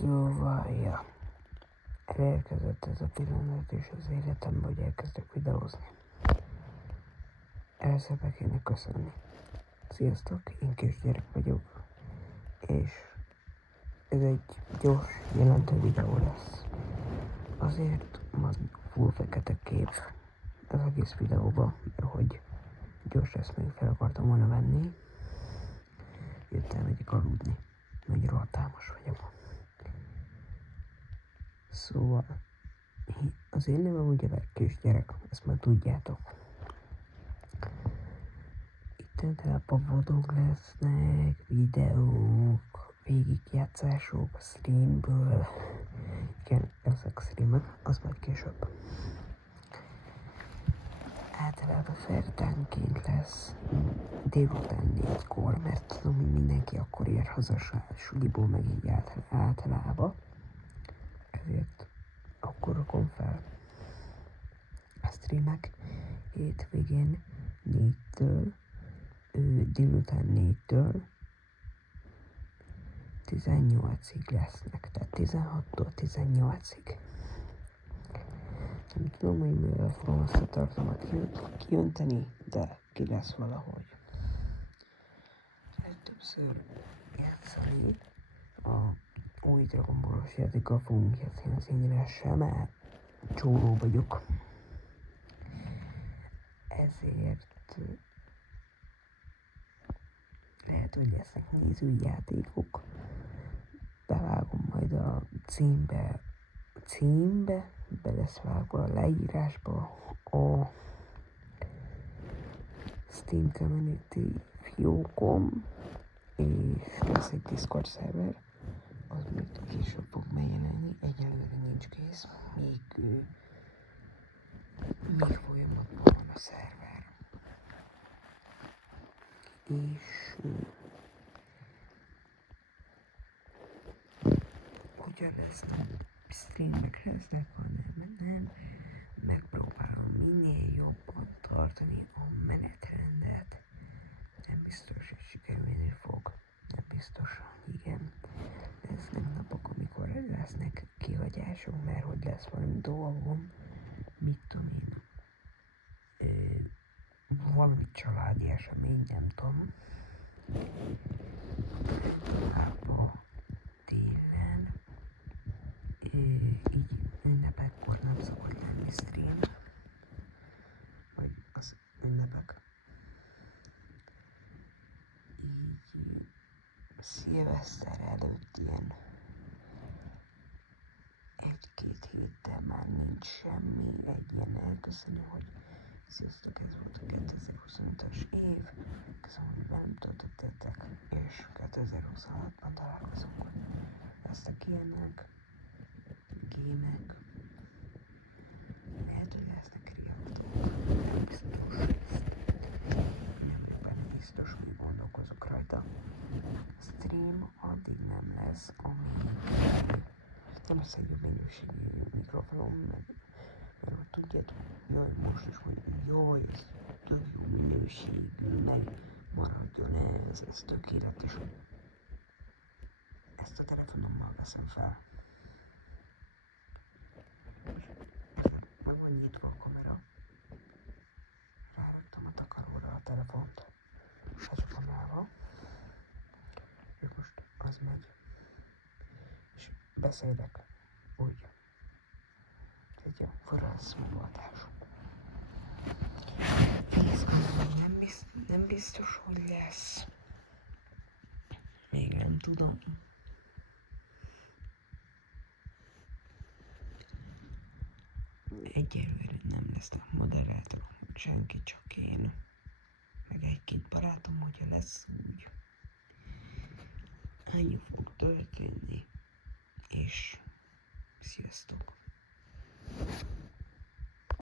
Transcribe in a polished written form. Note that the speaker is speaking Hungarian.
Szóval, ja, elérkezett ez a pillanat és az életemben, hogy elkezdek videózni. Először be kéne köszönni. Sziasztok, én kisgyerek vagyok, és ez egy gyors, jelentő videó lesz. Azért van full fekete kép az egész videóban, mert hogy gyors ezt még fel akartam volna venni. Jöttem megyek aludni, mert rohadt álmos vagyok. Szóval, az én nevem ugye kisgyerek, ezt már tudjátok. Itt általában vlogok lesznek, videók, végigjátszások, streamből. Igen, ezek streamek, az majd később. Általában szerdánként lesz délután 4-kor, mert tudom, hogy mindenki akkor ér haza suliból, meg így általában. Ezért akkor rakom fel a streamek hétvégén 4-től, délután 4-től 18-ig lesznek, tehát 16-tól 18-ig. Nem tudom, hogy mivel fogom azt a tartalmat kijönteni, de ki lesz valahogy. Legtöbbször játszani a új Dragon Ball-os játékkal fogunk játszani az ingyenessel, mert csóró vagyok. Ezért lehet, hogy lesznek nézői játékok. Bevágom majd a címbe, be lesz vágva a leírásba a Steam Community fiókom, és lesz egy Discord szerver, az még később fog megjelenni, egyelőre nincs kész, még folyamatban van a szerver. És hogyan lesznek streamek lesznek, hanem nem, megpróbálom minél jobban tartani a menetrendet. Nem biztos, hogy sikerülni fog. Nem biztos, igen. Lesznek napok, amikor lesznek kihagyások, mert hogy lesz valami dolgom, mit tudom én, valami családi esemény, nem tudom. Általában télen, így ünnepekkor nem szokott lenni stream, vagy az ünnepek. Így szilveszter előtt ilyen 1-2 héttel már nincs semmi, egy ilyen elköszönő, hogy sziasztok, ez volt a 2025-ös év, köszönöm, hogy velem töltöttétek, és 2026-ban találkozunk. Lesznek ilyenek, gémek, lehet, hogy lesznek reaktorok, nem biztos, nem vagyok benne biztos, hogy gondolkozok rajta. Stream addig nem lesz, amíg nem lesz egy jobb minőségű mikrofonom, mert tudjátok, jaj, most is mondjuk, jaj, ez tök jó minőségű, meg maradjon ez tökéletes. Ezt a telefonommal veszem fel. Meg van nyitva a kamera. Ráraktam a takaróra a telefont. Ez a kamerával. És most az megy. És beszélek úgy. Egy a forrászmódhatás. Nem biztos, hogy lesz. Még nem tudom. Egyelőre nem lesznek moderátorok, senki, csak én. Meg egy-két barátom, hogyha lesz úgy. Annyi fog történni. És sziasztok!